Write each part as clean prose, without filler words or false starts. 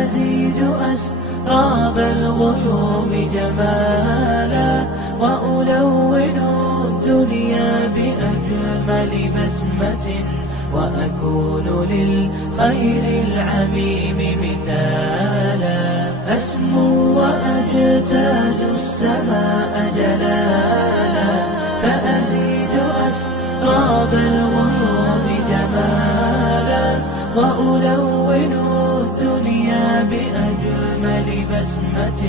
فأزيد أسراب الغيوم جمالا، وألون الدنيا بأجمل بسمة، وأكون للخير العميم مثالا. أسمو وأجتاز السماء جلالا، فأزيد أسراب الغيوم جمالا، وألون الدنيا بأجمل بسمة،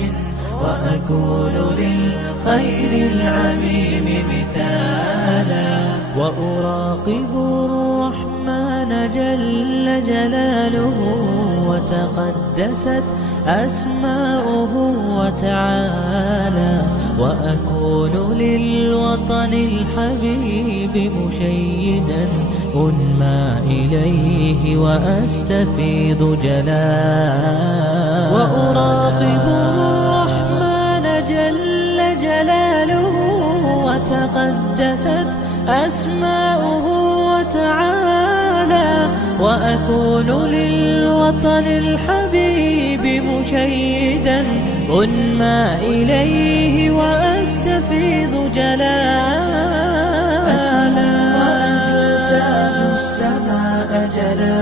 وأكون للخير العميم مثالا. وأراقب الرحمن جل جلاله، وتقدست أسماؤه وتعالى، وأكون للوطن الحبيب مشيدا أنمى إليه وأستفيض جلالا. وأراقب الرحمن جل جلاله، وتقدست أسماؤه وتعالى، وأكون للوطن الحبيب مشيدا أنمى إليه وأستفيض جلالا. أسمو وأجتاز السماء جلالا،